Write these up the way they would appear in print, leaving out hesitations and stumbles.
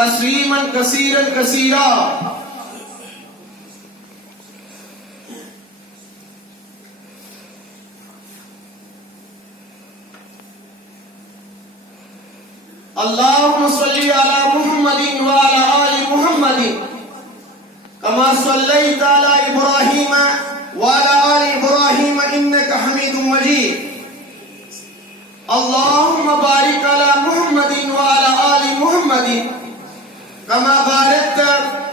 تسلیما کثیرا کثیرا. اللهم صل على محمد وعلى آل محمد كما صليت على إبراهيم وعلى آل إبراهيم إنك حميد مجيد. اللهم بارك على محمد وعلى آل محمد كما باركت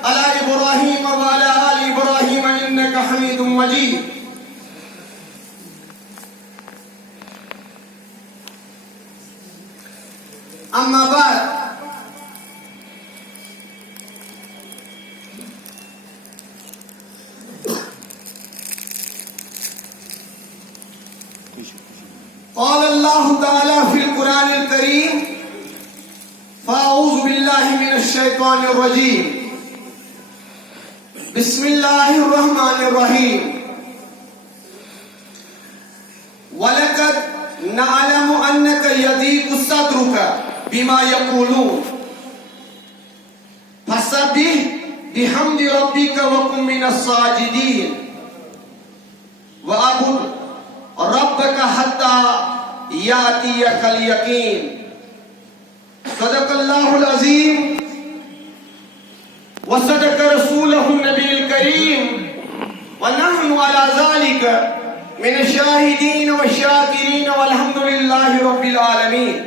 على إبراهيم وعلى آل إبراهيم إنك حميد مجيد. أما بعد، قال الله تعالى في القرآن الكريم: فأعوذ بالله من الشيطان الرجيم، بسم الله الرحمن الرحيم. وَلَقَدْ نَعْلَمُ أَنَّكَ يَضِيقُ صَدْرُكَ بِمَا يَقُولُونَ فَسَبِّحْ بِحَمْدِ رَبِّكَ وَكُن مِّنَ السَّاجِدِينَ وَاعْبُدْ رَبَّكَ حَتَّى يَأْتِيَكَ الْيَقِينُ. صدق الله العظيم وصدق رسوله النبي الكريم ونحن على ذلك من الشاهدين والشاكرين والحمد لله رب العالمين.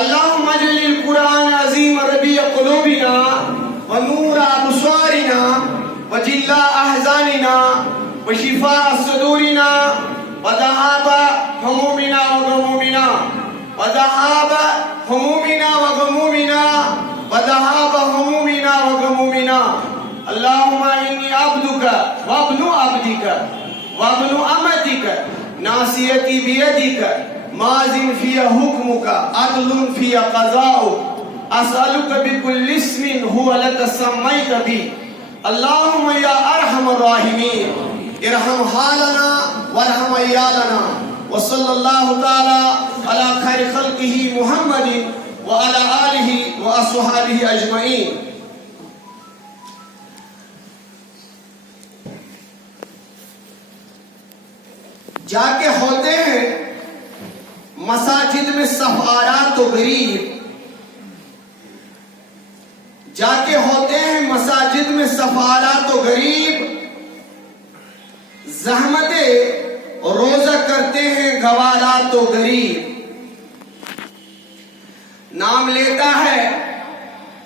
اللهم اجعل القرآن العظيم ربيع قلوبنا ونور أبصارنا وجلاء أحزاننا وشفاء صدورنا وذهاب همومنا وغمومنا وذهاب همومنا وغمومنا وذهاب همومنا وغمومنا. اللهم إني عبدك وابن عبدك وابن أمتك ناصيتي بيدك ماض في حكمك عدل في قضاؤك أسألك بكل اسم هو لك سميت به. اللهم يا أرحم الراحمين ارحم حالنا وارحم عيالنا. وصلى الله تعالى على خير خلقه محمد وعلى آله وأصحابه أجمعين. جا کے ہوتے ہیں مساجد میں سفارات و غریب، جا کے ہوتے ہیں مساجد میں سفارات و غریب، زحمتیں روزہ کرتے ہیں گوارات و غریب. نام لیتا ہے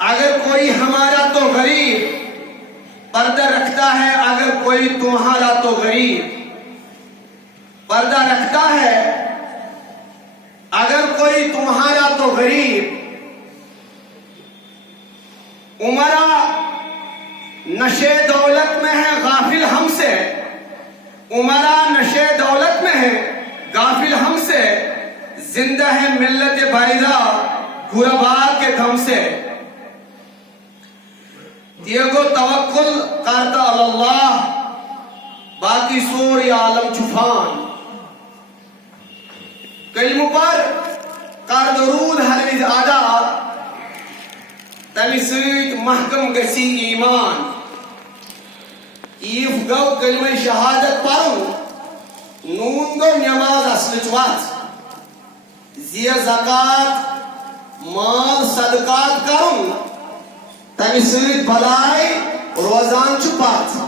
اگر کوئی ہمارا تو غریب، پردہ رکھتا ہے اگر کوئی تمہارا تو غریب. پردہ رکھتا ہے اگر کوئی تمہارا تو غریب. عمرہ نشے دولت میں ہے غافل ہم سے، عمرہ نشے دولت میں ہے غافل ہم سے، زندہ ہے ملت بائدہ غربا کے دم سے. دیگو توکل کرتا اللہ باقی سوری عالم چھفان. کلمہ پر کر درود ہر وز ادا، تمہ سۭتۍ محکم گژھی ایمان. ایف گو کلمہ شہادت پرن، نون گو نماز اصلچ وتھ، زیہ زکات مال صدقات کرن، تمہ سۭتۍ بلائی روزان چھ پتھ.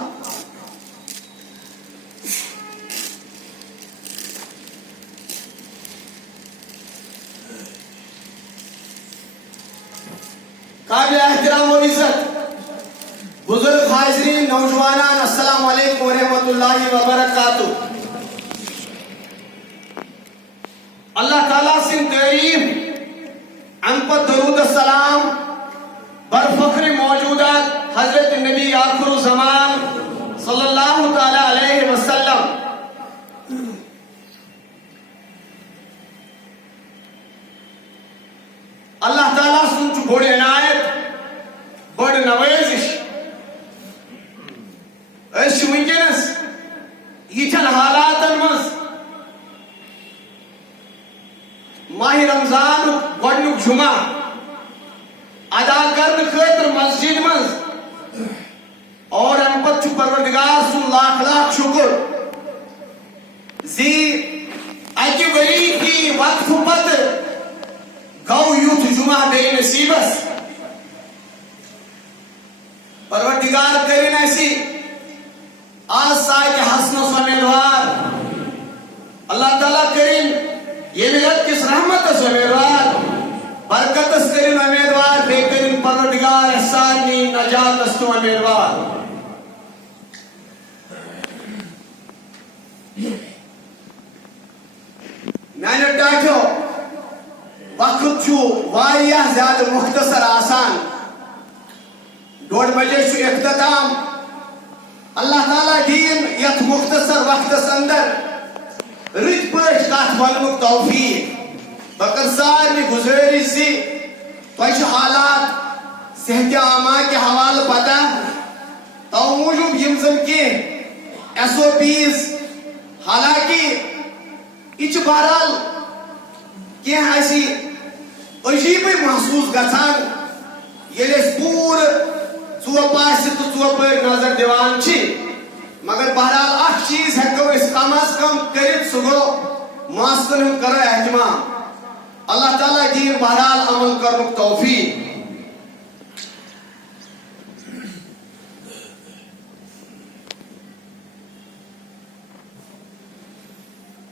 قابل احترام و عزت بزرگ حاضرین نوجوانان، السلام علیکم ورحمۃ اللہ وبرکاتہ. اللہ تعالیٰ سن تعریف ان پر درود السلام بر فخر موجودات حضرت نبی آخر الزمان صلی اللہ تعالی علیہ وسلم. اللہ تعالیٰ سن بڑ عنایت بڑ نوازش ونکس یتھن حالاتن مز ماہ رمضان گۄڈنیُک جمعہ ادا کرنے خاطر مسجد مز اور ام پتہ پروردگار سن لاکھ لاکھ شکر زی اکہ وری کی وقت پتہ گو یوتھ جمعہ بے نصیبس پروردگار کرن اسی آج سائے حسنس امیدوار اللہ تعالیٰ کرن یمت کس رحمتس امیدوار برکتس کرن امیدوار بے کرن پروردگار سارنی نجاتس تو امیدوار میانو ٹاٹھو وقت چھو واریاہ زیادہ مختصر آسان 2 بجے چھو اختتام اللہ تعالیٰ دین یت مختصر وقتس اندر رت پاٹ کت ونمک توفیق بکر سارنی گزارش زی تہ حالات صحت عامہ کے حوالہ پتہ تو موجود یم زن کی SOPs حالانکہ یہ بہرحال کی اسی عجیب محسوس گژھان ییٚلہِ أسۍ پوٗرٕ ژوٚپ آسہِ تہٕ ژوٚپ پٲٹھۍ نظر دِوان چھِ مگر بہرحال اکھ چیٖز ہٮ۪کو أسۍ کم از کم کٔرِتھ سُہ گوٚو ماسکن ہُنٛد کرو احتمام اللہ تعالیٰ دین بہرحال عمل کرنُک توفیق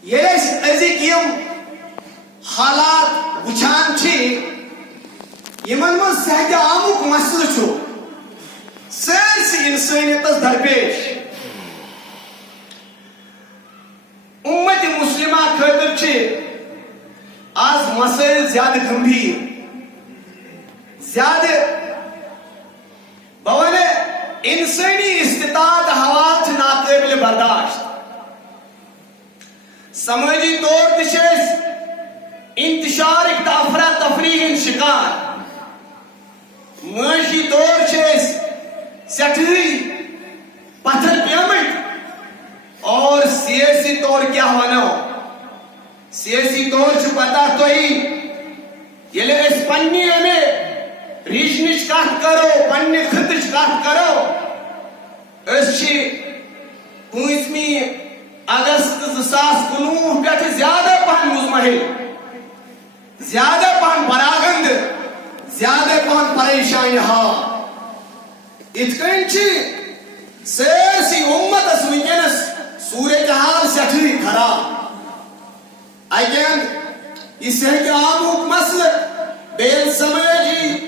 ییٚلہِ أسۍ أزِکۍ یِم حالات وٕچھان چھِ یمن منٛز صحت عامُک مسلہٕ چھُ سٲرسٕے اِنسٲنیتس درپیش اُمت مسلمہ خٲطرٕ چھِ آز مسائل زیادٕ گمبھیٖر زیادٕ بہٕ وَنہٕ اِنسٲنی استطاعت حوال چھِ ناقٲبلِ برداشت سمٲجی طور تہِ چھِ أسۍ انتشارٕکۍ تہٕ افراتفری ہٕنٛدۍ شکار معاشی طور چھِ أسۍ سٮ۪ٹھٕے پتھر پیمٕتۍ اور سیاسی طور کیا ونو سیاسی طور چھُ پتہ تۄہہِ ییٚلہِ أسۍ پننہِ امہِ ریجنٕچ کتھ کرو پننہِ خطٕچ کتھ کرو أسۍ چھِ 5 اگست 2019 پٮ۪ٹھٕ زیادٕ پہن مُزمحل زیادہ پہن پراگند زیادہ پہن پریشانی ہا ات کن سٲرسٕے اُمتس ونکس صورتحال سٮ۪ٹھٕے خراب اگین یہ صحت عامُک مسلہٕ بیٚیہِ سمٲجی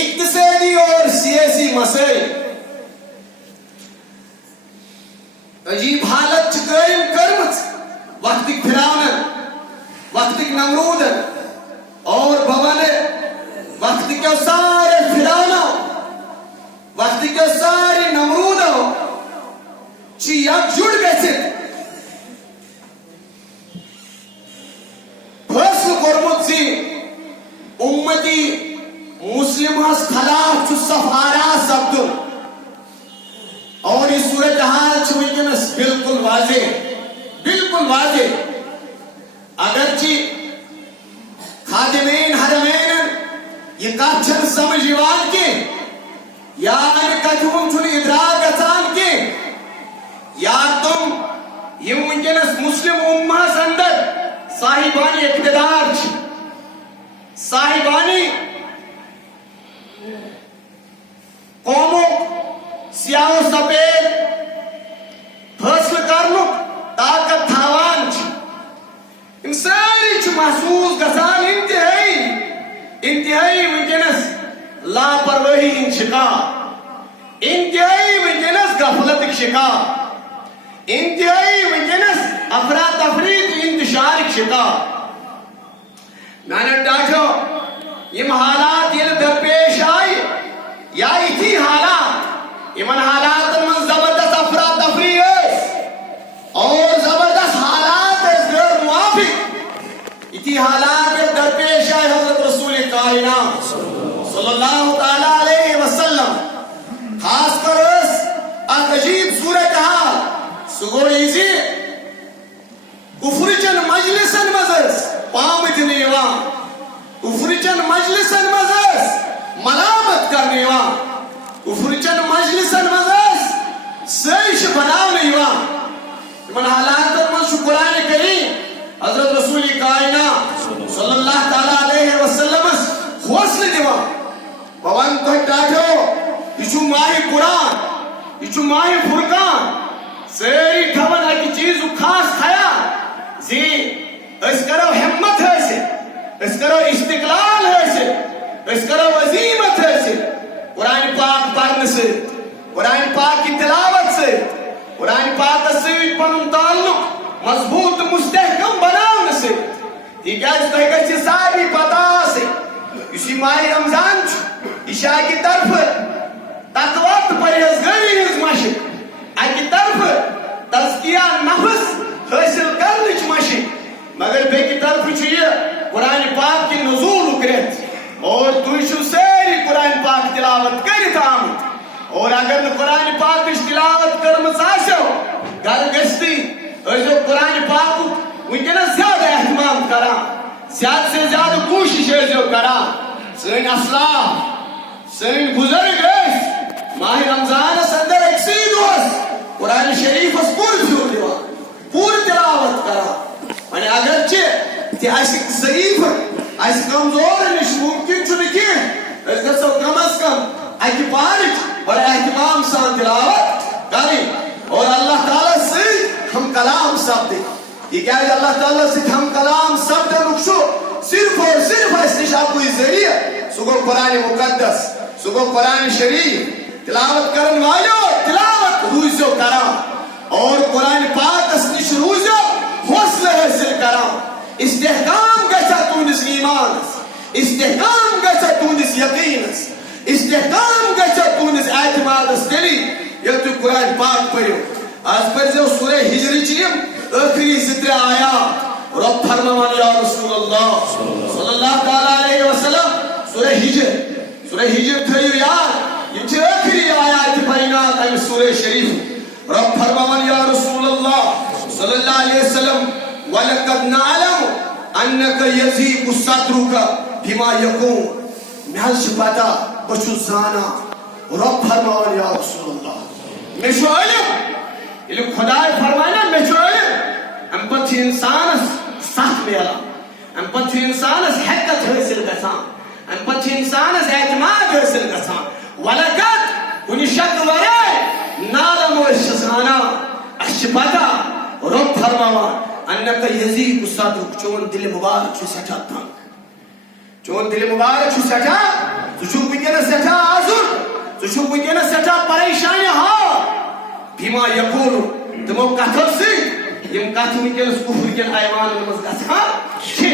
اقتصادی اور سیاسی مسائل عجیب حالت چھ قٲیِم کٔرمٕژ وقتٕکۍ فرعونن وقتٕکۍ نمرودن اور بہٕ وَنہٕ وقتٕکیو سارے فرعونو وقتٕکیو سارے نمرودو چھِ یکجُٹ گٔژھِتھ فٲصلہٕ کوٚرمُت زِ اُمتی مسلمس خلاف چھُ صف آراز سپدُن اور یہ صورتحال چھِ ونکیٚنس بالکل واضح اگرچہ خادمین حرمین یہ کتھ چھنہٕ سمجھ یِوان کینٛہہ یا امہِ کتھِ ہُنٛد چھُنہٕ ادراک گژھان کینٛہہ یا تِم یِم ونکیٚنس مسلم اُمہس اندر صاحبانہِ اقتدار چھِ صاحبانہِ قومُک سیاہ و سفید فٲصلہٕ کرنُک طاقت تھاوان چھِ یم ساری چھِ محسوس گژھان انتہائی ونکیٚنس لاپرواہی ہٕنٛدۍ شکار انتہائی ونکیٚنس غفلتٕکۍ شکار انتہائی ونکیٚنس افراتفری تہٕ انتشارٕکۍ شکار میانیو ٹاٹھو یم حالات ییٚلہِ درپیش آیہِ یا یِتھی حالات یمن حالاتن من زبردست افراتفری ٲسۍ اور زبردست حالات ٲسۍ غٲر موافق یِتھی حالات ییٚلہِ درپیش آیہِ حضرت رسول کائنات صلی اللہ تعالیٰ علیہ وسلم خاص کر ٲس اکھ عجیب صورتحال سُہ گوٚو یہِ زِ کُفرٕچٮ۪ن مجلسن منٛز ٲسۍ پامہٕ دِنہٕ یِوان کفرچن مجلسن مزس ملامت کرنے یوان کفرچن مجلسن مزس سیش بناونے یوان من حالات من قرآن کریم حضرت رسول کائنات صلی اللہ تعالیٰ علیہ وسلم حوصلہ دیوان وان تو ڈاٹو یہ ماہ قرآن یہ ماہ فرقان سری ٹھون اکی چیز خاص خیا زی اس کرو ہمت ہے سے اس کرو استقلال ہے سے اس کرو عظیمت ہے سے قرآن پاک پڑھنے سے قرآن پاک کی تلاوت سے قرآن پاک سے پن تعلق مضبوط مستحکم بنانے سے ٹھیک ہے اس طرح ساری پتا سے اسی ماہ رمضان عشاء کی طرف تقویت پرہیزگاری ہز مشق اکی طرف تزکیہ نفس حاصل کرنچ مشق مگر بیکی طرف یہ قرآن پاک کی نزول کرت اور تو ساری قرآن پاک تلاوت کرت آمد اور اگر قرآن پاک تلاوت کرمت آسو گھر گشتی جو قرآن پاک ونکس زیادہ اہتمام کرا زیادہ سے زیادہ کوشش کرا سن اسلاف سن بزرگ ماہ رمضان اندر ایکسید قرآن شریف پور پھیور دیوان پور تلاوت کرا اگرچہ تہ ضعیف کمزور نش ممکن کی گھو کم از کم اکہ پارچ اور اہتمام سان تلاوت کریں اور اللہ تعالیٰ سے ہم کلام سپدے یہ کیا ہے اللہ تعالیٰ سے ہم کلام سپدے رکشو صرف اور صرف اس نشاب کوئی ذریعہ سگو قرآن مقدس سگو قرآن شریف تلاوت کرن والو تلاوت روزو کرام اور قرآن پاک اس نش روزو حوصلہ حاصل کرام استحکام گچا تونس ایمان استحکام گچا تونس یقین استحکام گچا تونس اعتماد دلی یل تو قرآن پاک پڑھو آج پر جو سورہ ہجری چیم آخری ستر آیات رب فرمان یا رسول اللہ صلی اللہ تعالیٰ علیہ وسلم سورہ ہجر تھیو یار یہ چھے آخری آیات پڑھنات ہے سورہ شریف رب فرمان یا رسول اللہ صلی اللہ علیہ وسلم وَلَقَدْ نَعْلَمُ أَنَّكَ يَزِيقُ صَدْرُكَ بِمَا يَقُونَ محل شپتا بچو زانا رب فرمان یا رسول اللہ میں شو علم علم خدای فرمانا میں شو علم ام پتھ انسان سخت میلا ام پتھ انسان حقت حاصل گسان ام پتھ انسان اعتماد حاصل گسان وَلَقَدْ کنی شک ورے نعلم و اشزانا اشپتا رب فرمان انکا یزیق صدرک چون دل مبارک چھو سٹھا تنگ چون دل مبارک چھو سٹھا تو چھو بکینا سٹھا آزر تو چھو بکینا سٹھا پریشانی ہاں بھیما یقولو تمو کتب سی یم کتب بکینا کفر کین آیوان نمز گسان چھے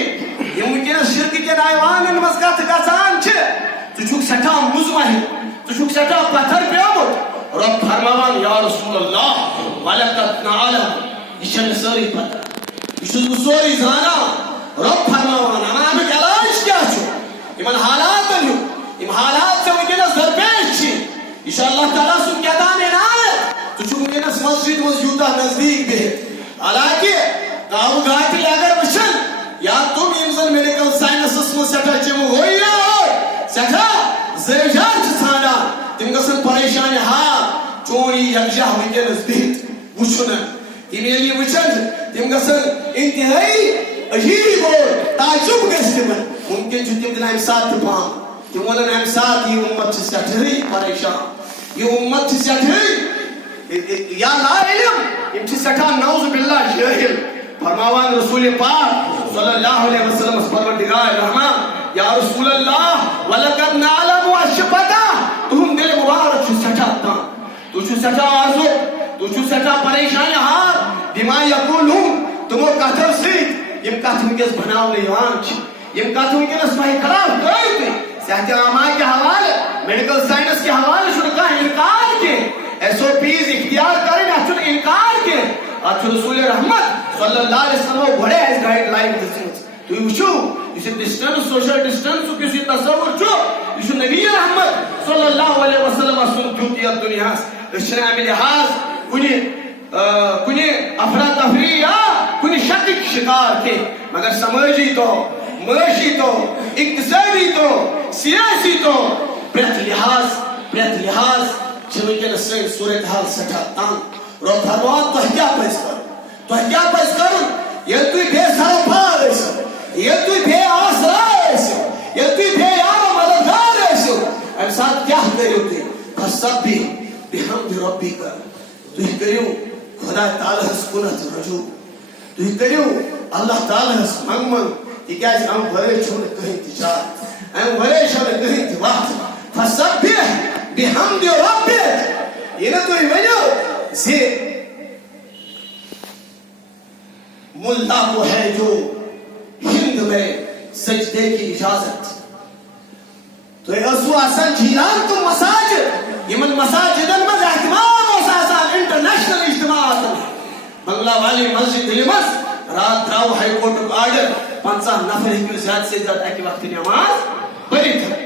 یم بکینا شرک کین آیوان نمز گسان چھے تو چھو سٹھا مزمہ تو چھو سٹھا پتھر پیامت رب فرمان یا رسول اللہ وَلَقَدْ نَعْلَمُ یہ ساری پتہ یہ سوری زانا رب فرمان ہمیں علاج کیا چھو ایمان حالات بنیو ام حالات سے مجھنس درپیش چھی انشاءاللہ تعالیٰ سن کیا دانے نائے تو چھو مجھنس مسجد مسجودہ نزدیک بھی حالانکہ کاؤ گاتی اگر بچن یا تم انزل میڈیکل سائنس اسم سٹھا چمو ہوئی یا ہوئی سٹھا زیجار چھانا تم گسن پریشانی ہاں چونی یکجہ مجھنس بیت وچھنن ایمیلی وچھن تم گسن انتہائی عجیب اور تعجب گشت میں ممکن چھو تم دن امساد تپام تم ونن امساد یہ امت چھے سٹھری پریشان یہ امت چھے سٹھری یا لا علم ام چھے سٹھا نوز باللہ جاہل فرماوان رسول پاک صلی اللہ علیہ وسلم پروردگار رحمان یا رسول اللہ وَلَقَدْ نَعْلَمُ وَشِبَتَا تم دل مبارک چھو سٹھا تھا تو چھو سٹھا آرزو تو چھو سٹھا پریشانی ہار بما یقولون تمو کتب سید یم کتب کس بناو لیوان چھ یم کتب کس بھائی خلاف کرتے صحت عامہ کے حوالے میڈیکل سائنس کے حوالے شروع کا انکار کے ایس او پیز اختیار کریں اچھو انکار کے اچھو رسول رحمت صلی اللہ علیہ وسلم بڑے ایس گائیڈ لائن دسنس تو یہ وچھو اسے ڈسٹنس سوشل ڈسٹنس کسی تصور چھو اسے نبی رحمت صلی اللہ علیہ وسلم اسن کیوتی دنیا اشرام لحاظ کنی افراد تفریح یا کنی شک شکار تھے مگر سمجھی تو معاشی تو اقتصادی تو سیاسی تو پریت لحاظ ونکس سن صورت حال سٹھا تنگ رو فرمان تہ کیا پز کرن یل تھی بے سرپار یل تھی بے آسرا یل تھی بے یار مددگار ام سات کیا کرو تھی فسبح بحمد ربک تھی کرو خدا تعالی ہس کنت رجوع تھی کرو اللہ تعالی ہس منگمن تکیاز ام ورے چھوڑ کہیں تجار ام ورے چھوڑ کہیں تی وقت فسبح بحمد ربک یہ نہ تو ونیو زی ملا کو ہے جو ہند میں سجدے کی اجازت تو اسو آسان جھیلان تو مساجد یمن مساجدن مز اہتمام اس آسان انٹرنیشنل اجتماعات بنگلہ والی مسجد لمس رات دراو ہائی کورٹ آرڈر 50 نفر ہکو زیادہ سے زیادہ ایک وقت نماز پڑھی تھا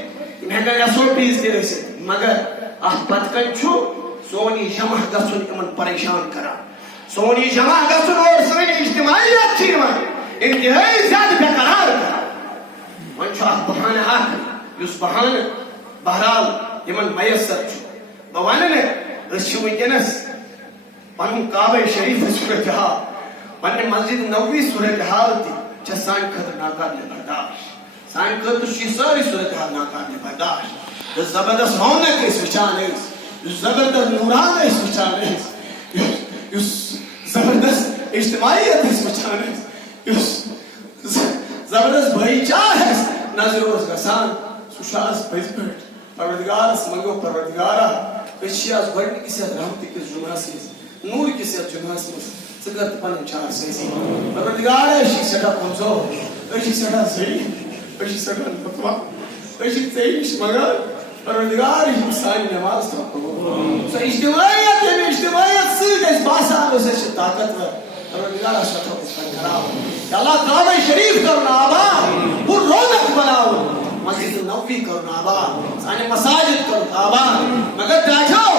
ہیکن SOPs تہ ٲسِتھ مگر اتھ پتہٕ کن چھُ سون یہ جمع گژھُن یمن پریشان کران سون یہ جمع گژھُن اور سٲنۍ اجتماعیت چھِ یِمن انتہٲئی زیادہ بےقرار کران وۄنۍ چھُ اکھ بہانہٕ اکھ یُس بہانہٕ بہرحال یمن میسر چھُ بہٕ وَنہٕ نہٕ أسۍ چھِ وٕنکیٚنس پنُن کعبہ شریف صورتحال پننہِ مسجد نبوی صورتحال تہِ چھےٚ سانہِ خٲطرٕ ناقابلِ برداشت سانہِ خٲطرٕ چھُ یہِ سٲرٕے صورتحال ناقابلِ برداشت یُس زبردست رونق أسۍ وٕچھان ٲسۍ یُس زبردست نوران أسۍ وٕچھان ٲسۍ یُس زبردست اجتماعیت أسۍ وٕچھان ٲسۍ یُس زبردست بھائی چار أسۍ نظرِ اوس گژھان سُہ چھُ آز پٔزۍ پٲٹھۍ پروردگارس منگو پروردگارا أسۍ چھِ آز گۄڈنِکِس یتھ رحمتہٕ کِس جُمعس منٛز نوٗر کِس یتھ جُمعس منٛز ژٕ کر تہٕ پنٕنۍ چار سٲزی پروردگارا أسۍ چھِ سٮ۪ٹھاہ کمزور أسۍ چھِ سٮ۪ٹھاہ ضعیٖف أسۍ چھِ سٮ۪ٹھاہ نتوان أسۍ چھِ ژےٚ نِش منگان پروردگار یِم سانہِ نٮ۪ماز تھاو قبوٗل سۄ اجتماعیت ییٚمہِ اجتماعیت سۭتۍ اَسہِ باسان اوس أسۍ چھِ طاقتور پروردگارا سۄ تھاو أسۍ برقرار اللہ کعبہ شریف کرُن آباد پوٗرٕ رونق بناوُن مسجد نبوی کرن آباد سانہِ مساجد کرن آباد مگر دیکھو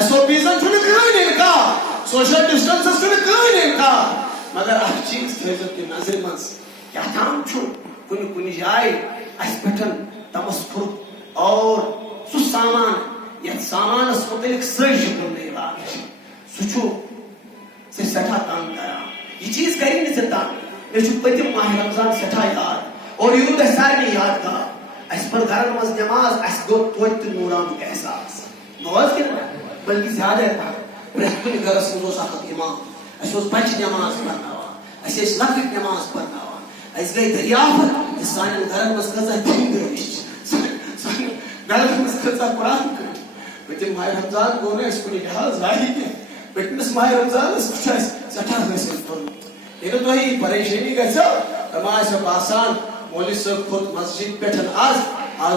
SOPs چھُنہٕ کٕہٕنۍ انکار سوشل ڈسٹنسس چھُنہٕ کٕہٕنۍ انکار مگر اکھ چیٖز تھٲیزیو تُہۍ نظرِ منٛز کیٛاہ تام چھُ کُنہِ جایہِ اَسہِ پٮ۪ٹھ تمسخُر اور سُہ سامان یتھ سامانس متعلق سٲزی کرنہٕ یِوان چھِ سُہ چھُ ژےٚ سٮ۪ٹھاہ تنگ کران یہِ چیٖز کری نہٕ ژےٚ تنگ مےٚ چھُ پٔتِم ماہِ رمضان سٮ۪ٹھاہ یاد اور یہِ روٗد اَسہِ سارنٕے یادگار اَسہِ پٔر گرن منٛز نٮ۪ماز اَسہِ گوٚو توتہِ تہِ نوٗرانُک احساس گوٚو حظ کِنہٕ بٔلکہِ زیادَے پہن پرٛٮ۪تھ کُنہِ گرس منٛز اوس اکھ اِمام اَسہِ اوس بچہِ نٮ۪ماز پرناوان اَسہِ ٲسۍ لۄکٕٹۍ نٮ۪ماز پرناوان اَسہِ گٔے دٔریافت زِ سانٮ۪ن گرن منٛز کۭژاہ دیٖندٲری چھِ سانٮ۪ن گرن منٛز کۭژاہ قرآن کٲم پٔتِم ماہِ رمضان گوٚو نہٕ اَسہِ کُنہِ لحاظ راہی کینٛہہ پٔتمِس ماہِ رمضانس چھُ اَسہِ سٮ۪ٹھاہ حٲصِل کوٚرمُت ییٚلہِ تۄہہِ یہِ پریشٲنی گژھیو تۄہہِ ما آسیو باسان مولوی صٲب کھوٚت مسجد پٮ۪ٹھ آز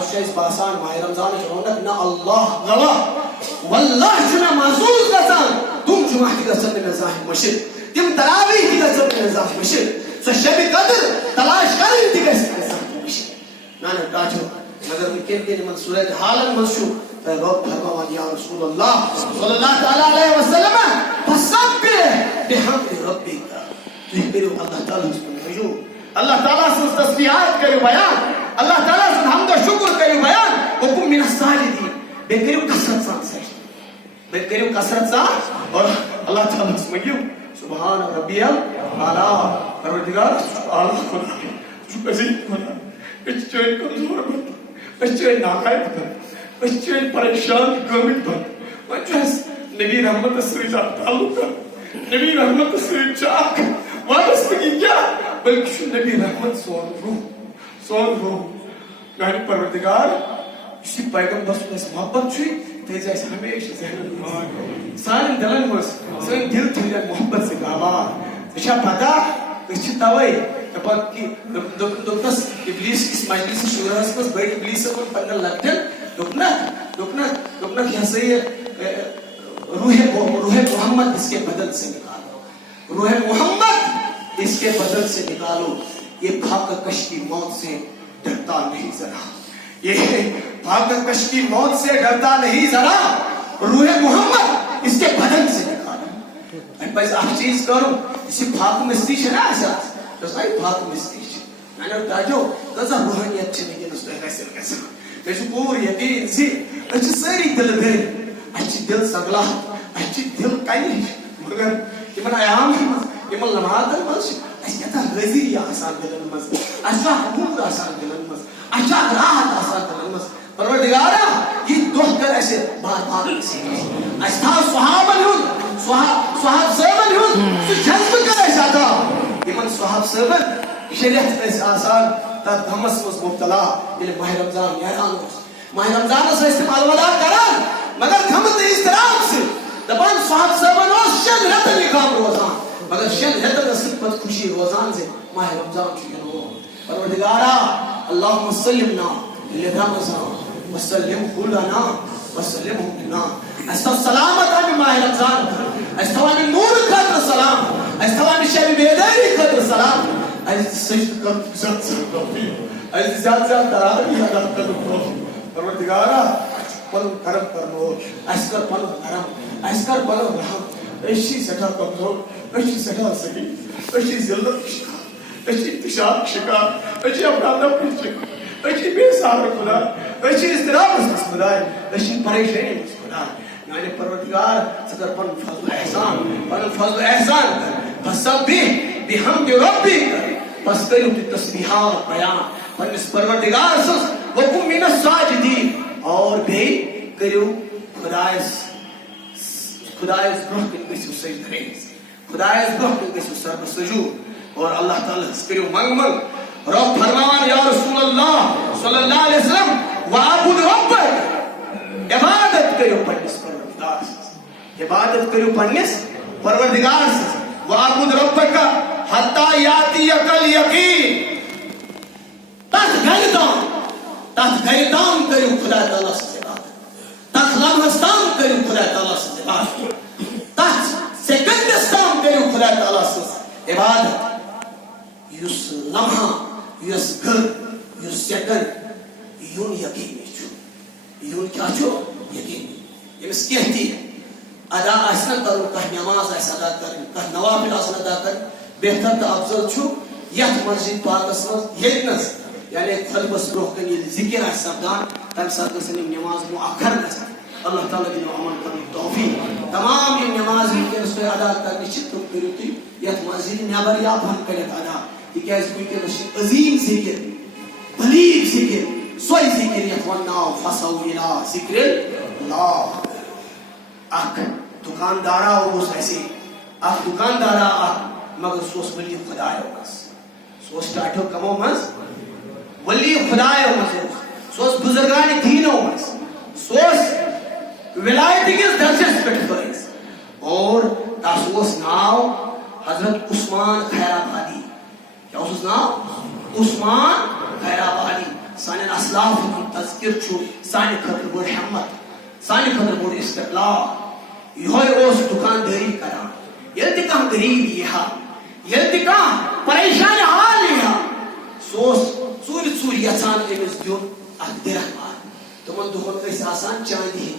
چھُ اَسہِ باسان ماہِ رمضانٕچ رونق نہ اللہ گواہ واللہ چھُ مےٚ محسوٗس گژھان تِم جُمعہ تہِ گژھن نہٕ مےٚ زانٛہہ مٔشِتھ تِم تراویح تہِ گژھن نہٕ مےٚ زانٛہہ مٔشِتھ سۄ شبِ قدر تلاش کرٕنۍ تہِ گژھِ نہٕ مےٚ زانٛہہ مٔشِتھ نانہِ ڈاٹھو مگر وٕنکیٚن کٮ۪ن یِمن صوٗرت حالن منٛز چھُ تۄہہِ رۄب فرماوان یا رسول اللہ صلی اللہ تعالیٰ علیہ وسلم فسبح بحمد ربک تُہۍ کٔرِو اللہ تعالیٰ ہس کُن رجوع اللہ تعالیٰ سٕنٛز تسبیحات کٔرِو بیان اللہ تعالیٰ سُنٛد حمد و شکر کٔرِو بیان وقوم من الساجدین بیٚیہِ کٔرِو کثرت سان سجدٕ بیٚیہِ کٔرِو کثرت سان اور اللہ تعالیٰ ہس منٛگِو سبحان ربی الاعلیٰ پروردگار ژٕ چھُکھ اعلیٰ خۄدا ژٕ چھُکھ عظیٖم خۄدا أسۍ چھِ چٲنۍ کمزور بنٛد أسۍ چھِ چٲنۍ ناقابل بنٛد أسۍ چھِ چٲنۍ پریشان گٲمٕتۍ بنٛد وۄنۍ چھُ اَسہِ نبی رحمتس سۭتۍ اکھ تعلق نبی رحمتس سۭتۍ چھُ اکھ وابستگی کیٛاہ بلکہِ چھُ نبی رحمت سون روح میانہِ پروردگار یُس یہِ پیغمبر سُنٛد اَسہِ محبت چھُ تھٲیزِ اَسہِ ہمیشہِ ذہنن منٛز سانٮ۪ن دِلن منٛز سٲنۍ دِل تھٲیزٮ۪ن محبت سۭتۍ آباد ژےٚ چھا پتہ أسۍ چھِ توے دپان کہِ دوٚپنس ابلیٖس کِس مجلسِ شوٗرہس منٛز بٔڑۍ ابلیٖس صٲبن پننٮ۪ن لۄکٹٮ۪ن دوٚپنکھ یہِ ہسا یہِ روح محمد اس کے بدن سے نکالو روح محمد اس کے بدن سے نکالو یہ بھاگ کش کی موت سے ڈرتا نہیں ذرا یہ بھاگ کش کی موت سے ڈرتا نہیں ذرا روح محمد اس کے بدن سے نکالو پزِ اکھ چیٖز کرُن یُس یہِ فاقہٕ مستی چھِ نا اَسہِ آز یۄس آیہِ فاقہٕ مستی چھِ میانیو ڈاٹیو کۭژاہ روحٲنیت چھِ وٕنکیٚن پور یقین زی ساری دل گئی دل سگلا دل کنہ مگر ان ایام ان لمحاتن مزہ حاضری آسان دلن مز حکومت آسان دلن مز راحت آسان دلن مز پروردگارا یہ دہ کر اس بار بار نصیب اس تھا صحابن ہند صحاب صحابن ہند سہ جذب کر اس عطا ان صحاب صحابن شریعت اس آسان تر دمس مز مبتلا یل ماہ رمضان نیران ماہ رمضان سے الوداع کران مگر دھمت اضطراب سے دپان صحاب صحابن شن رتن نکام روزان مگر شن رتن صفت خوشی روزان سے ماہ رمضان چکن پروردگارا اللہم سلمنا لرمضان وسلم خلنا وسلم لنا السلامت عن ماہ رمضان استوانی نور خاطر سلام استوانی شب بیداری خاطر سلام سجد کر زد زد زیاد زیاد تراویح ادا کر پروردگارا پن کرم کرنو اس کر پن کرم اس کر پن رحم اشی سٹھا کمزور اشی سٹھا سکی اشی ذلت شکا اشی انتشار شکا اشی افرادہ پر شکا اشی بے سار خدا اشی اضطراب اس خدا اشی پریشانی اس خدا یعنی پروردگار سکر پن فضل احسان کر فسبح بحمد ربک پس کرو تی تسبیحات بیان پنس پروردگار سس وکم من الساجدین اور بھی کرو خدایس برہ کن گسو سجدہ ریز خدایس برہ کن گسو سر سجود اور اللہ تعالی کرو منگ رب فرمان یا رسول اللہ صلی اللہ علیہ وسلم وعبد ربک عبادت کرو پنس پروردگار سس عبادت کرو پنس پروردگار سس وعبد ربک حتی یاتی یکل یقین تس گھردام کرو خدا تعالی سے عبادت تس لمحستان کرو خدا تعالی سے عبادت تس سیکنڈستان کرو خدا تعالی سے عبادت یس لمحہ یس گھر یس سیکنڈ یون یقینی چھو یون کیا چھو یقینی یمس کہتی ہے ادا آسنا کرو کہ نماز ایسا ادا کریں کہ نوافل آسنا ادا کریں بہتر تا افضل چھو یت مسجد پاکس مز یتنس یعنی خلبس برہ کن یہ ذکر ہے سبدان تم ساتھ سنیم نماز مؤخر نظر اللہ تعالیٰ دن عمل کرنے توفیق تمام یہ نماز کے اس پر ادا کرنے چھت تو کرو تی یت مسجد نیابر یا بھن کرت ادا یہ کیا اس کوئی کہ عظیم ذکر بلیغ ذکر سوئی ذکر یت وناو فسو الى ذکر اللہ اک دکاندارا ہوس ایسے اک دکاندارا مگر سوس ولی خدا ہے ہوگس سوس ٹاٹو کمو مز ولی خدا ہے ہوگس سوس بزرگان دین ہوگس سوس ولایت کس درجس پٹ فائز اور تاسوس ناو حضرت عثمان خیرآبادی کیا اس ناو عثمان خیرآبادی سانن اسلاف کی تذکر چھو سانی خطر بڑھ حمد سانی خطر بڑھ استقلال یہ اس دکانداری کرا یہ تکاں غریب یہ تکاں پریشان حال یہ سوس ژوٗرِ ژوٗرِ یژھان أمِس دیُن اکھ درہمار تِمن دۄہن ٲسۍ آسان چاندِ ہٕنٛدۍ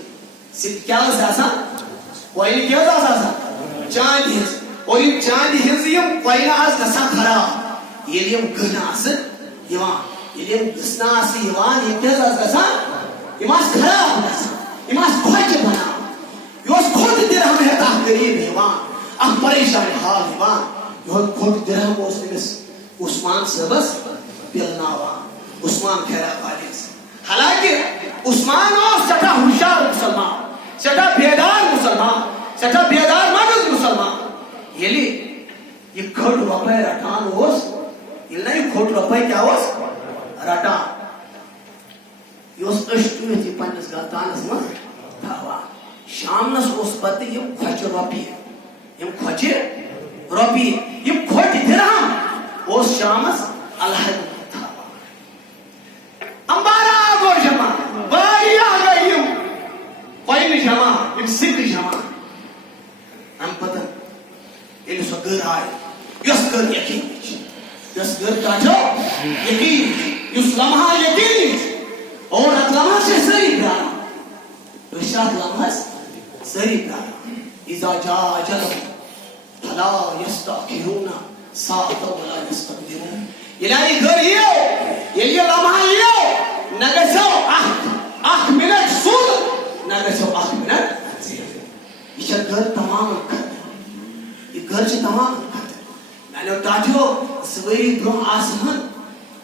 سِکہٕ کیٛاہ ٲسۍ آسان کوینہٕ کیٛاہ حظ آسان چاندِ ہٕنٛز اور یِم چاندِ ہٕنٛزٕ یِم کوینہٕ آسہٕ گژھان خراب ییٚلہِ یِم گٔنہٕ آسہٕ یِوان ییٚلہِ یِم گٔژھنہٕ آسہٕ یِوان یِم کیٛاہ حظ آسہٕ گژھان یِم آسہٕ خراب گژھان یِم آسہٕ کھۄچہِ بناوان یہِ اوس کھوٚت درہم ہٮ۪تھ اکھ غریٖب یِوان اکھ پریشان حال یِوان یِہوے کھوٚت درہم اوس أمِس عثمان صٲبس پِلناوان عثمان خیرآبادی حالانکہ عثمان اوس سٹھاہ ہوشیار مسلمان سٹھاہ بیدار مسلمان سٹھاہ بیدار مغز مسلمان ییٚلہِ یہِ کھٔٹ رۄپے رٹان اوس ییٚلہِ نہ یہِ کھوٚٹ رۄپے کیٛاہ اوس رٹان یہِ اوس أچھ یہِ پننِس گلتانس منٛز تھاوان شامنس اوس پتہٕ یِم کھۄچہِ رۄپیہِ یِم کھۄٹہِ درہم اوس شامس الحد امبارا گو جمع واریاہ گئی یم کوینہٕ جمع یم سِکہٕ جمع ام پتہٕ ییٚلہِ سۄ گٔر آیہِ یۄس گٔر یقیٖنی چھِ یۄس گٔر کیٛاہ چھِ یقیٖنی یُس لمحہ یقیٖنی چھُ اور اتھ لمحس چھِ سٲری پرٛاران أسۍ چھِ اتھ لمحس سٲری پرٛاران اذا جاء اجلهم فلا يستأخرون ساعة ولا يستقدمون ییٚلہِ یہِ گٔر یِیو ییٚلہِ یہِ لمحہ یِیو نہ گژھیو اکھ نظر چھ تمام میانو ٹاٹھو سوری برو آسمان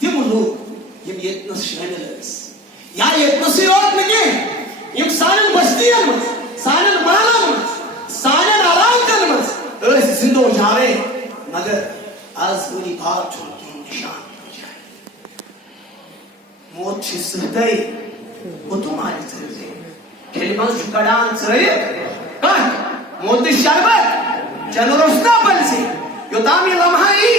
تم لوگ یم یتنس شامل ٲسۍ یا یتنسٕے یوت نہٕ کینٛہہ یم سانٮ۪ن بستین منٛز سانٮ۪ن محلن منٛز سانٮ۪ن علاقن منٛز ٲسۍ زندو جاوے مگر آز ؤنی باب چھُنہٕ کِہیٖنۍ نِشان موت چھِ سۭتۍ گوٚتُم آلہِ ژٔرِتھ کھیلہِ منٛز چھُ کڑان ژٲرِتھ کانٛہہ موتٕچ شربت چٮ۪نہٕ روٚستہ پلسٕے یوٚتام یہِ لمحہ یی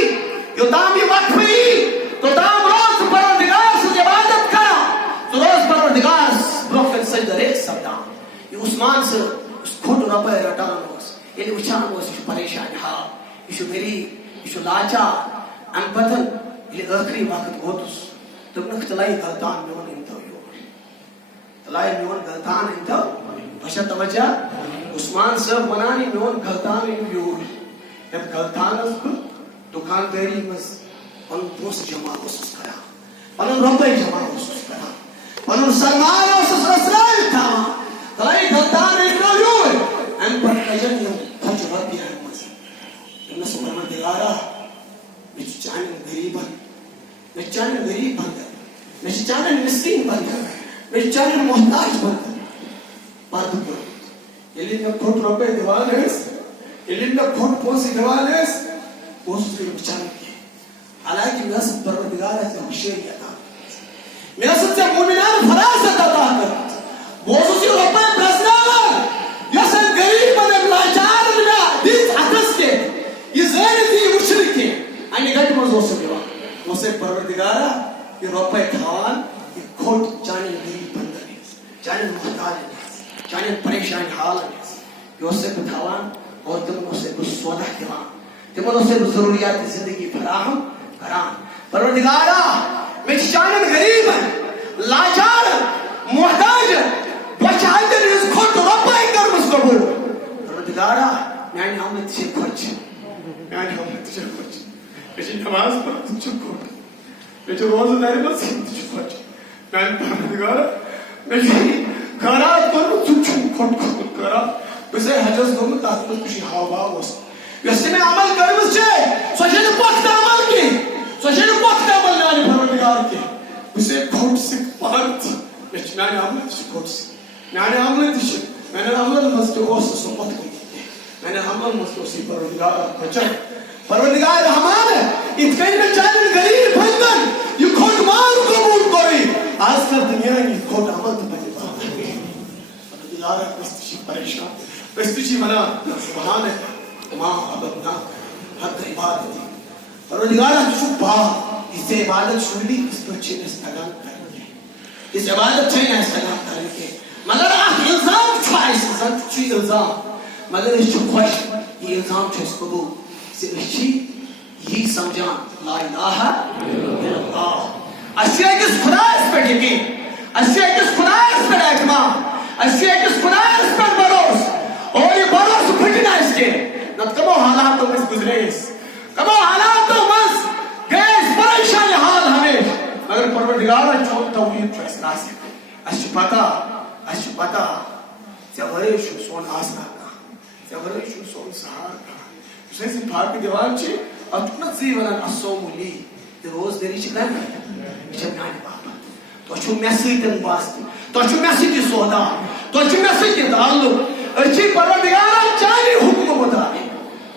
یوٚتام یہِ وقفہٕ یی توٚتام روز ژٕ پروردگار سٕنٛز عبادت کران ژٕ روز پروردگارس برونٛہہ کنہِ سجدٕ ریٚتھ سپدان یہِ عثمان سُہ یُس کھوٚٹ رۄپے رٹان اوس ییٚلہِ وٕچھان اوس یہِ چھُ پریشان حال یہِ چھُ غریٖب یہِ چھُ لاچار امہِ پتہٕ ییٚلہِ ٲخری وقت ووتُس دوٚپنکھ ژٕ لایہِ غلطان میون أنۍتو یور ژٕ لایہِ میون غلطان أنۍتو بچا توجہ عثمان صٲب ونان یہِ میون غلطان أنِو یور یتھ غلطانس بہٕ دُکاندٲری منٛز پنُن پونٛسہٕ جمع اوسُس کران پنُن رۄپے جمع اوسُس کران پنُن سرمایہ اوسُس رٔژھرٲوِتھ تھاوان ژٕ لایہِ غلطان أنۍتو یور امہِ پتہٕ کجن یِم کھۄچہِ رۄپیہِ امہِ منٛز دوٚپنس پروردگارا مےٚ چھُ چانٮ۪ن غریٖبن مےٚ چھُ چانٮ۪ن غریٖب بنٛدن مےٚ چھُ چانٮ۪ن مسکیٖن بنٛدن مےٚ چھُ چانٮ۪ن محتاج بنٛدن پردٕ کوٚرمُت ییٚلہِ مےٚ کھوٚٹ رۄپے دِوان ٲسۍ ییٚلہِ مےٚ کھوٚٹ پونٛسہٕ دِوان ٲسۍ بہٕ اوسُس نہٕ وٕچھان کینٛہہ حالانکہِ مےٚ ٲسٕکھ پروردگارا ژےٚ ہوشیٲری عطا کٔرمٕژ مےٚ ٲسٕکھ ژےٚ موٗمِنانہٕ فراست عطا کٔرمٕژ بہٕ اوسُس یہِ رۄپے پرٛزناوان یۄس أمۍ غریٖبن أمۍ لاچارن مےٚ دِژ اتھس کٮ۪تھ یہِ زٲنِتھ یہِ وٕچھنہٕ کینٛہہ امہِ گٹہِ منٛز اوسُم یِوان بہٕ اوسے پروردگارا یہِ رۄپے تھاوان یہِ کھوٚٹ چانٮ۪ن غریٖب بنٛدن ہِنٛز چانٮ۪ن محتاجن ہِنٛز چانٮ۪ن پریشان حالن ہِنٛز یہِ اوسے بہٕ تھاوان اور تِمن اوسے بہٕ سودا دِوان تِمن اوسے بہٕ ضروٗریات زندگی فراہم کران پروردگارا مےٚ چھِ چانٮ۪ن غریٖبن لاچارن محتاجن بۄچھِ ہتٮ۪ن ہِنٛز کھوٚٹ رۄپے کٔرمٕژ قبوٗل پروردگارا میانہِ آمٕتۍ تہِ چھِ خۄچہِ میانہِ آمٕتۍ تہِ چھِ خۄچہِ مےٚ چھِ نماز پران تہِ چھِ کھوٚٹ مےٚ چھِ روزٕ دارِ منٛز تہِ چھِ خۄچہِ میانہِ پروردگارا مےٚ چھُ خٲرات کوٚرمُت ژٕ چھُکھ کھوٚٹ کوٚرمُت خٲرات بہٕ چھُسے حجس گوٚمُت تتھ منٛز تہِ چھُ ہاو باو اوس یۄس تہِ مےٚ عمل کٔرمٕژ چھے سۄ چھے نہٕ پۄختہٕ عمل کینٛہہ سۄ چھے نہٕ پۄختہٕ عمل میانہِ پروردگار کینٛہہ بہٕ چھُسے کھوٚٹ سۭتۍ پانہٕ تہِ مےٚ چھِ میانہِ عملہٕ تہِ چھِ کھوٚٹ سۭتۍ میانہِ عملہٕ تہِ چھِ میانٮ۪ن عملن منٛز تہِ اوس نہٕ سُہ پۄختہٕ کینٛہہ میانٮ۪ن عملن منٛز تہِ اوس یہِ پروردگار کھۄچن پروردگار رحمان یِتھ کٔنۍ مےٚ چانٮ۪ن غریٖب بنٛدن یہِ کھوٚٹ مان قبوٗل کوٚرُے آز کر تہٕ میٲنۍ یہِ کھوٚٹ عمل تہِ پننہِ پروردگارا أسۍ تہِ چھِ پریشان أسۍ تہِ چھِ ونان سبحانک ما عبدناک حق عبادتی پروردگارا ژٕ چھُکھ پاک یِژھ ژےٚ عبادت چھُنہٕ یِتھ پٲٹھۍ چھِنہٕ اَسہِ تگان کرٕنۍ یِژھ عبادت چھےٚ نہٕ اَسہِ تگان کرٕنۍ کینٛہہ مگر اکھ الزام چھُ اَسہِ زن چھُ یہِ الزام مگر أسۍ چھِ خۄش یہِ الزام چھُ اَسہِ قبوٗل زِ أسۍ چھِ یی سمجھان لا الہ الا اللہ اَسہِ چھُ أکِس خۄدایس پٮ۪ٹھ یقیٖن اَسہِ چھُ أکِس خۄدایس پٮ۪ٹھ اعتماد اَسہِ چھُ أکِس خۄدایس پٮ۪ٹھ بروسہٕ اور یہِ بروسہٕ پھٕٹہِ نہٕ اَسہِ کینٛہہ نتہٕ کمو حالاتو منٛز گُزرے أسۍ کمو حالاتو منٛز گٔے أسۍ پریشان حال ہمیشہٕ مگر پروردگارا چون توحیٖد چھُ اَسہِ راسِک اَسہِ چھِ پتہ ژےٚ ورٲے چھُ سون آسرا کانٛہہ ژےٚ ورٲے چھُ سون سہارٕ کانٛہہ یُس اَسہِ فاقہٕ دِوان چھِ اتھ چھُکھ نا ژٕے ونان الصوم لی یہِ روزدٲری چھِ کران یہِ چھےٚ میانہِ باپتھ تۄہہِ چھُو مےٚ سۭتۍ واسطہٕ تۄہہِ چھُو مےٚ سۭتۍ یہِ سودا تۄہہِ چھُو مےٚ سۭتۍ یہِ تعلُق أسۍ چھِ پروردگارا چانہِ حُکمہٕ مُطابق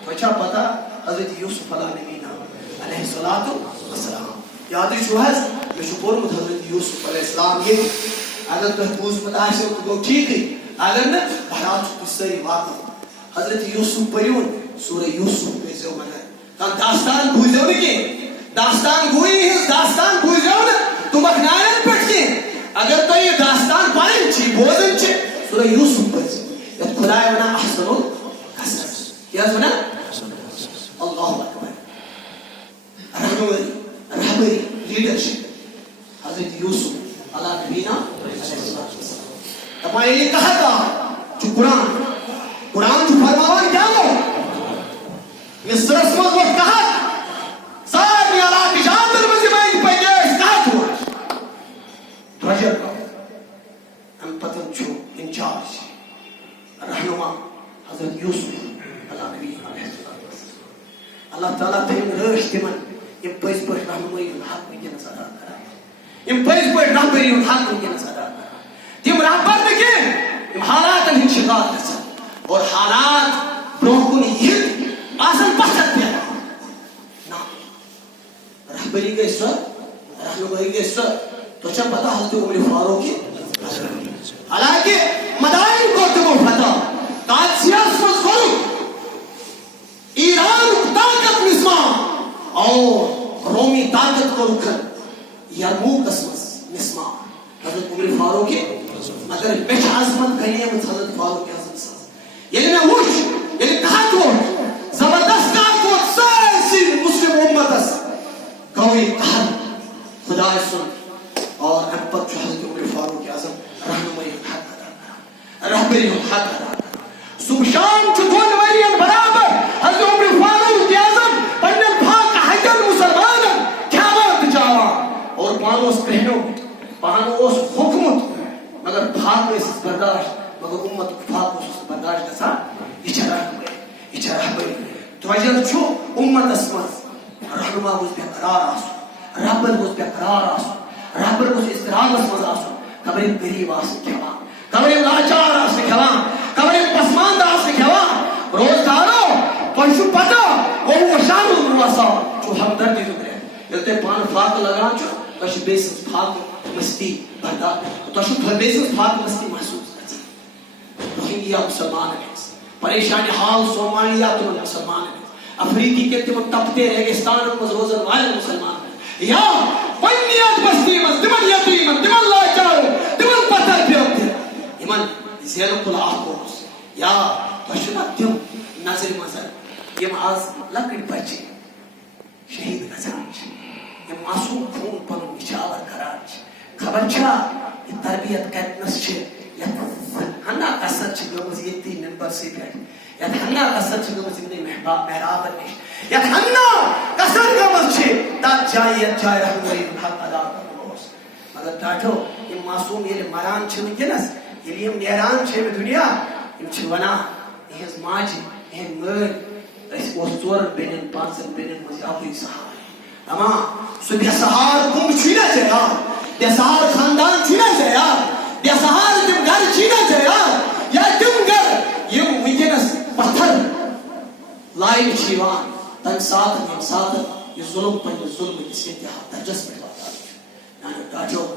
تۄہہِ چھا پتہ حضرت یوٗسف علیٰ نبینا علیہ الصلوٰۃ والسلام یادٕے چھُو حظ مےٚ چھُ پوٚرمُت حضرت یوٗسف علیہ السلام ییٚتہِ اگر تۄہہِ بوٗزمُت آسیو تہٕ گوٚو ٹھیٖکٕے اگر نہٕ بہرحال چھُو تُہۍ سٲری واقف حضرت یوٗسف پٔرِوُن سورہ یوٗسف پٔرۍزیو مگر کانٛہہ داستان بوٗزیو نہٕ کینٛہہ داستان گویی ہٕنٛز داستان بوٗزیو نہٕ تُمبکھ نارٮ۪ن پٮ۪ٹھ کینٛہہ اگر تۄہہِ یہِ داستان پرٕنۍ چھِ بوزٕنۍ چھِ سورہ یوٗسف پٔرۍزیو یتھ خۄداے ونان احسن القصص کیٛاہ حظ ونان اللہ اکبر رہبری لیڈرشپ حضرت یوسف علیٰ نبینا دپان ییٚلہِ کہت آو چھُ قرآن چھُ فرماوان کیٛاہ گوٚو مصرس منٛز ووٚتھ کہت سارنٕے علاقہٕ جاتن منٛز یِم أنٛدۍ پٔکۍ ٲسۍ کہت ووت درٛۄجر گوٚو امہِ پتہٕ چھُ انچارج رہنما حضرت یوسف علیٰ نبینا تعالیٰ تھٲیِن رٲچھ تِمن یِم پٔزۍ پٲٹھۍ رہنُمٲیی ہُنٛد حق وٕنکیٚنس ادا کران یِم پٔزۍ پٲٹھۍ رہبری ہُنٛد حق وٕنکیٚنس ادا کران تِم رہبر نہٕ کینٛہہ یِم حالاتن ہٕنٛدۍ شِکار گژھن اور حالات برونٛہہ کُن یِتھ آسن پتھر پیوان نا رہبری گٔے سۄ رہنمٲیی گٔے سۄ تۄہہِ چھا پتہ حضرت عمر فاروق حالانکہ مدائن کوٚر تِمو فتح قادسیہس منٛز کوٚرُکھ ایرانُک طاقت مسمار اور رومی طاقت کوٚرُکھ یرموکس منٛز مسمار حضرت عمر فاروق مگر مےٚ چھِ عظمت گنیمٕژ حضرت فاروق اعظم سٕنٛز ییٚلہِ مےٚ وٕچھ ییٚلہِ قحط ووت زبردست قحط ووت سٲرسٕے مسلم اُمتس گوٚو یہِ قحط خداے سُنٛد اور امہِ پتہٕ چھُ حضرت عمر فاروق اعظم رہنمٲیی ہُنٛد حق ادا کران رہبری ہُنٛد حق ادا کران صبح شام چھُ دۄن ؤرین برابر حضرت عمر فاروق اعظم پننٮ۪ن فاقہ ہتٮ۪ن مسلمانن کھیاوان تہٕ چاوان اور پانہٕ اوس پہنومُت پانہٕ اوس ہوٚکھمُت مگر فاقہٕ ٲسِس برداشت مگر اُمتُک فاقہٕ اوسُس برداشت گژھان یہِ چھےٚ رہنمٲیی یہِ چھےٚ رہبری درٛۄجر چھُ اُمتس منٛز رہنما گوٚژھ برقرار آسُن رہبر گوٚژھ برقرار آسُن رہبر گوٚژھ اضطرابس منٛز آسُن خبر یِم غریٖب آسنہٕ کھٮ۪وان خبر یِم لاچار آسنہٕ کھٮ۪وان خبر یِم پسماندٕ آسنہٕ کھٮ۪وان روزدارو تۄہہِ چھُو پتہ گوٚو شامُ الرؤسا چھُو ہمدردی ہُنٛد رٮ۪تھ ییٚلہِ تۄہہِ پانہٕ فاقہٕ لگان چھُ تۄہہِ چھُ بیٚیہِ سٕنٛز فاقہٕ مستی برداشت تۄہہِ چھُو بیٚیہِ سٕنٛز فاقہٕ مستی محسوٗس گژھان روہنگیا مُسلمانن ہٕنٛز پریشانہِ حال صومالیہ تِمن مُسلمانن ہٕنٛز افریقی کٮ۪ن تِمن تپتے ریگستانن منٛز روزن والٮ۪ن مُسلمانن ہٕنٛز یا پننہِ یتھ بستی منٛز تِمن یتیٖمن تِمن لاچارن تِمن پتھر پیوٚمتٮ۪ن یِمن زینہٕ کُل اکھ اوس یا تۄہہِ چھُو نا تِم نظرِ منٛز یِم آز لۄکٕٹۍ بچہِ شہیٖد گژھان چھِ یِم معصوٗم خوٗن پنُن نِچاور کران چھِ خبر چھا یہِ تربیت کتنس چھِ یتھ ہنا کثر چھِ گٔمٕژ ییٚتی مِمبرسٕے پٮ۪ٹھ یتھ ہنا کثر چھِ گٔمٕژ یِمنٕے محرابن نِش یتھ ہنا کثر گٔمٕژ چھِ تتھ جایہِ یتھ جایہِ رہنمٲیی ہُنٛد حق ادا کرُن اوس مگر ٹاٹھو یِم معصوٗم ییٚلہِ مران چھِ وٕنکیٚنس ییٚلہِ یِم نیران چھِ ییٚمہِ دُنیا یِم چھِ ونان یِہنٛز ماجہِ یِہنٛدۍ مٲلۍ أسۍ اوس ژورن بیٚنٮ۪ن پانٛژن بیٚنٮ۪ن منٛز اکُے سہار دپان سُہ بے سہار کُم چھُے نا ژےٚ یاد بے سہار خاندان چھُے نا ژےٚ یاد بے سہار تِم گرٕ چھِی نا ژےٚ یاد یا تِم گرٕ یِم وٕنکیٚنس پتھر لاینہٕ چھِ یِوان تمہِ ساتہٕ ییٚمہِ ساتہٕ یہِ ظُلم پننِس ظُلمہٕ کِس انتہا درجس پٮ۪ٹھ واتان چھُ میانیو ٹاٹھیو